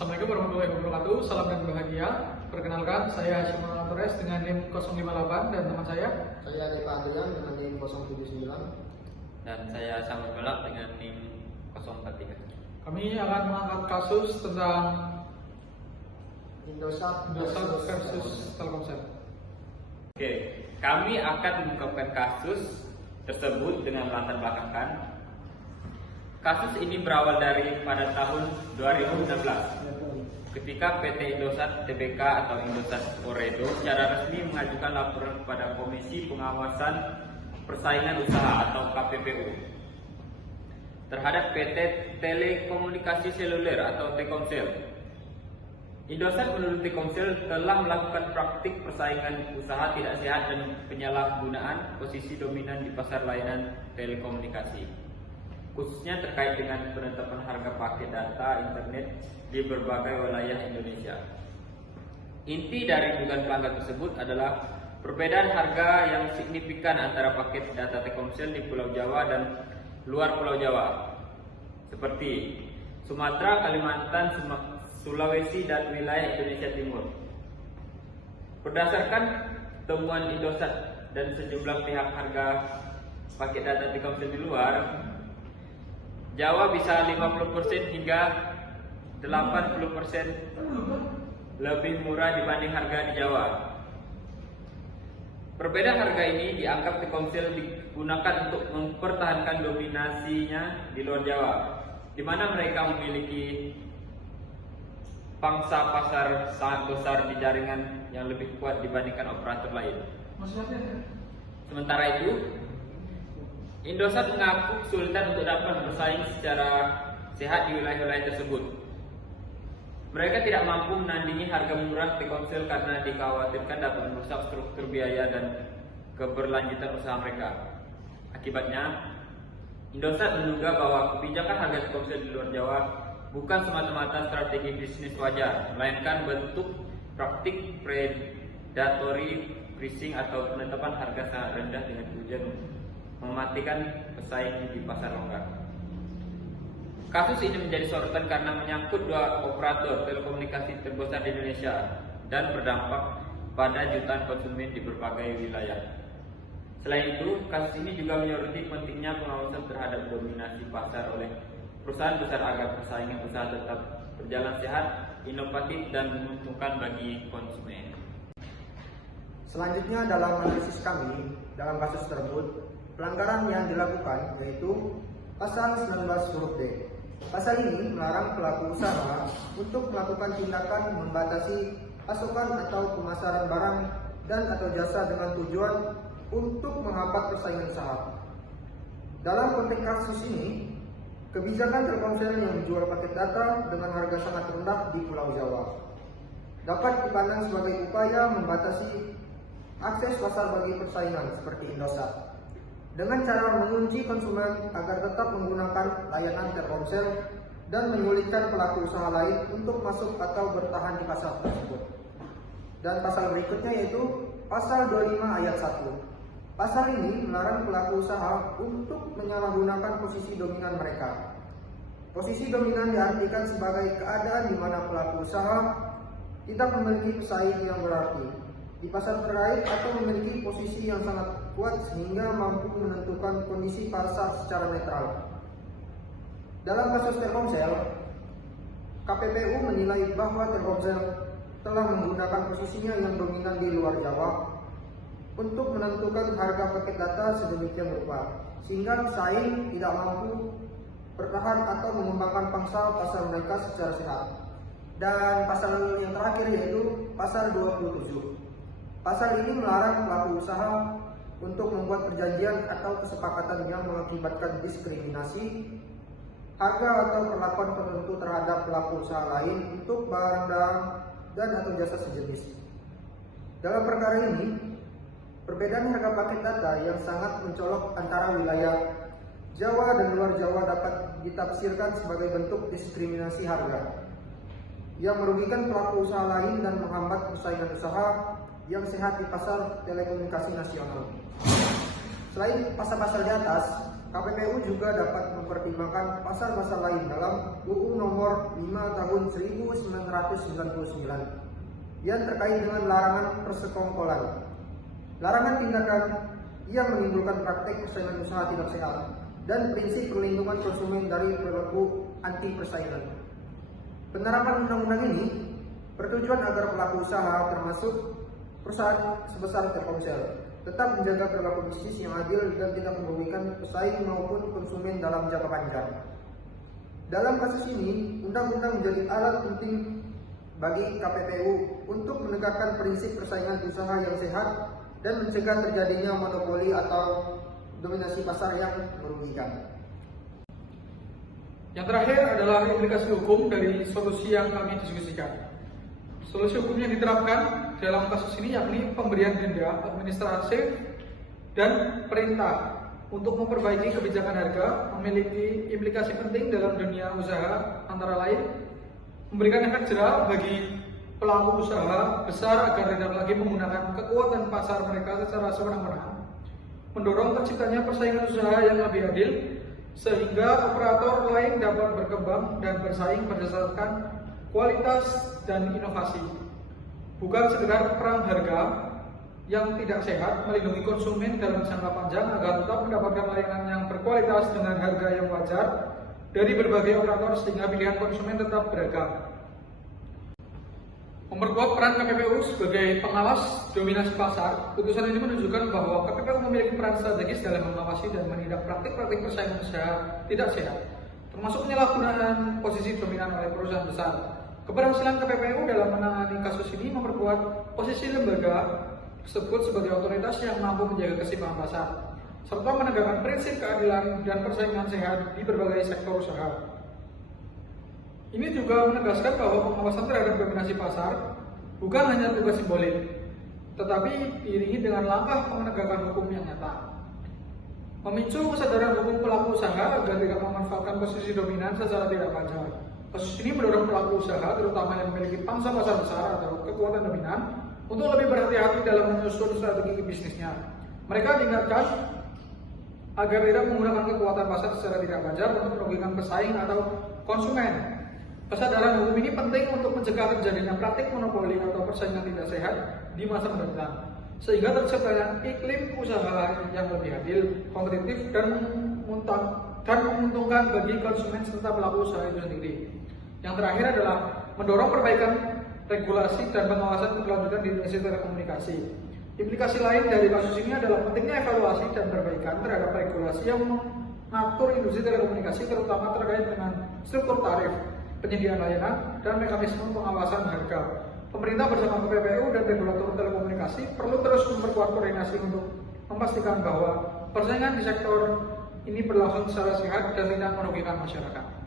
Assalamualaikum warahmatullahi wabarakatuh. Salam dan bahagia. Perkenalkan, saya Hashim Torres dengan NIM 058 dan teman saya. Saya Depa Adrian dengan NIM 079. Dan saya Samuel Belak dengan NIM 043. Kami akan mengangkat kasus tentang Indosat versus Telkomsel. Oke, kami akan mengungkapkan kasus tersebut dengan latar belakangkan. Kasus ini berawal dari pada tahun 2016 ketika PT Indosat Tbk atau Indosat Ooredoo secara resmi mengajukan laporan kepada Komisi Pengawasan Persaingan Usaha atau KPPU terhadap PT Telekomunikasi Seluler atau Telkomsel. Indosat menurut Telkomsel telah melakukan praktik persaingan usaha tidak sehat dan penyalahgunaan posisi dominan di pasar layanan telekomunikasi, khususnya terkait dengan penetapan harga paket data internet di berbagai wilayah Indonesia. Inti dari dugaan pelanggaran tersebut adalah perbedaan harga yang signifikan antara paket data Telkomsel di Pulau Jawa dan luar Pulau Jawa, seperti Sumatera, Kalimantan, Sulawesi, dan wilayah Indonesia Timur. Berdasarkan temuan Indosat dan sejumlah pihak, harga paket data Telkomsel di luar Jawa bisa 50% hingga 80% lebih murah dibanding harga di Jawa. Perbedaan harga ini dianggap Telkomsel digunakan untuk mempertahankan dominasinya di luar Jawa, di mana mereka memiliki pangsa pasar sangat besar di jaringan yang lebih kuat dibandingkan operator lain. Sementara itu, Indosat mengaku kesulitan untuk dapat bersaing secara sehat di wilayah-wilayah tersebut. Mereka tidak mampu menandingi harga murah Telkomsel karena dikhawatirkan dapat merusak struktur biaya dan keberlanjutan usaha mereka. Akibatnya, Indosat menduga bahwa kebijakan harga Telkomsel di luar Jawa bukan semata-mata strategi bisnis wajar, melainkan bentuk praktik predatory pricing atau penetapan harga sangat rendah dengan tujuan mematikan pesaing di pasar longgar. Kasus ini menjadi sorotan karena menyangkut dua operator telekomunikasi terbesar di Indonesia dan berdampak pada jutaan konsumen di berbagai wilayah. Selain itu, kasus ini juga menyoroti pentingnya pengawasan terhadap dominasi pasar oleh perusahaan besar agar persaingan usaha tetap berjalan sehat, inovatif, dan menguntungkan bagi konsumen. Selanjutnya dalam analisis kami dalam kasus tersebut, pelanggaran yang dilakukan yaitu Pasal 19 huruf D. Pasal ini melarang pelaku usaha untuk melakukan tindakan membatasi pasokan atau pemasaran barang dan atau jasa dengan tujuan untuk menghambat persaingan usaha. Dalam konteks kasus ini, kebijakan Telkomsel yang menjual paket data dengan harga sangat rendah di Pulau Jawa dapat dipandang sebagai upaya membatasi akses pasar bagi persaingan seperti Indosat, dengan cara mengunci konsumen agar tetap menggunakan layanan Telkomsel dan menyulitkan pelaku usaha lain untuk masuk atau bertahan di pasar tersebut. Dan pasal berikutnya yaitu Pasal 25 ayat 1. Pasal ini melarang pelaku usaha untuk menyalahgunakan posisi dominan mereka. Posisi dominan diartikan sebagai keadaan di mana pelaku usaha tidak memiliki pesaing yang berarti di pasar terkait atau memiliki posisi yang sangat kuat sehingga mampu menentukan kondisi pasar secara netral. Dalam kasus Telkomsel, KPPU menilai bahwa Telkomsel telah menggunakan posisinya yang dominan di luar Jawa untuk menentukan harga paket data sedemikian rupa sehingga pesaing tidak mampu bertahan atau mengembangkan pangsa pasar mereka secara sehat. Dan pasal yang terakhir yaitu Pasal 27. Pasal ini melarang pelaku usaha untuk membuat perjanjian atau kesepakatan yang mengakibatkan diskriminasi harga atau perlakuan tertentu terhadap pelaku usaha lain untuk barang dan atau jasa sejenis. Dalam perkara ini, perbedaan harga paket data yang sangat mencolok antara wilayah Jawa dan luar Jawa dapat ditafsirkan sebagai bentuk diskriminasi harga yang merugikan pelaku usaha lain dan menghambat persaingan usaha yang sehat di pasar telekomunikasi nasional. Selain pasal-pasal di atas, KPPU juga dapat mempertimbangkan pasal-pasal lain dalam UU Nomor 5 Tahun 1999 yang terkait dengan larangan persekongkolan, larangan tindakan yang menimbulkan praktek persaingan usaha tidak sehat, dan prinsip perlindungan konsumen dari perilaku anti persaingan. Penerapan undang-undang ini bertujuan agar pelaku usaha termasuk perusahaan sebesar Telkomsel tetap menjaga perilaku bisnis yang adil dan tidak merugikan pesaing maupun konsumen dalam jangka panjang. Dalam kasus ini, undang-undang menjadi alat penting bagi KPPU untuk menegakkan prinsip persaingan usaha yang sehat dan mencegah terjadinya monopoli atau dominasi pasar yang merugikan. Yang terakhir adalah implikasi hukum dari solusi yang kami diskusikan. Solusi hukum yang diterapkan dalam kasus ini yakni pemberian denda administratif dan perintah untuk memperbaiki kebijakan harga, memiliki implikasi penting dalam dunia usaha, antara lain memberikan efek jera bagi pelaku usaha besar agar tidak lagi menggunakan kekuatan pasar mereka secara sewenang-wenang, mendorong terciptanya persaingan usaha yang lebih adil sehingga operator lain dapat berkembang dan bersaing berdasarkan kualitas dan inovasi, bukan sekedar perang harga yang tidak sehat, melindungi konsumen dalam jangka panjang agar tetap mendapatkan layanan yang berkualitas dengan harga yang wajar dari berbagai operator sehingga pilihan konsumen tetap beragam. Memperkuat peran KPPU sebagai pengawas dominasi pasar, putusan ini menunjukkan bahwa KPPU memiliki peran strategis dalam mengawasi dan menindak praktik-praktik persaingan usaha tidak sehat, termasuk penyalahgunaan posisi dominan oleh perusahaan besar. Keberhasilan KPPU dalam menangani kasus ini memperkuat posisi lembaga tersebut sebagai otoritas yang mampu menjaga keseimbangan pasar, serta menegakkan prinsip keadilan dan persaingan sehat di berbagai sektor usaha. Ini juga menegaskan bahwa pengawasan terhadap dominasi pasar bukan hanya tugas simbolik, tetapi diiringi dengan langkah penegakan hukum yang nyata. Memicu kesadaran hukum pelaku usaha agar tidak memanfaatkan posisi dominan secara tidak wajar. Kasus ini mendorong pelaku usaha, terutama yang memiliki pangsa pasar besar atau kekuatan dominan, untuk lebih berhati-hati dalam menyusun strategi bisnisnya. Mereka diingatkan agar tidak menggunakan kekuatan pasar secara tidak wajar untuk merugikan pesaing atau konsumen. Kesadaran hukum ini penting untuk mencegah terjadinya praktik monopoli atau persaingan tidak sehat di masa mendatang, sehingga terciptanya iklim usaha yang lebih adil, kompetitif, dan menguntungkan bagi konsumen serta pelaku usaha itu sendiri. Yang terakhir adalah mendorong perbaikan regulasi dan pengawasan berkelanjutan di industri telekomunikasi. Implikasi lain dari kasus ini adalah pentingnya evaluasi dan perbaikan terhadap regulasi yang mengatur industri telekomunikasi, terutama terkait dengan struktur tarif, penyediaan layanan, dan mekanisme pengawasan harga. Pemerintah bersama KPPU dan regulator telekomunikasi perlu terus memperkuat koordinasi untuk memastikan bahwa persaingan di sektor ini berlangsung secara sehat dan tidak merugikan masyarakat.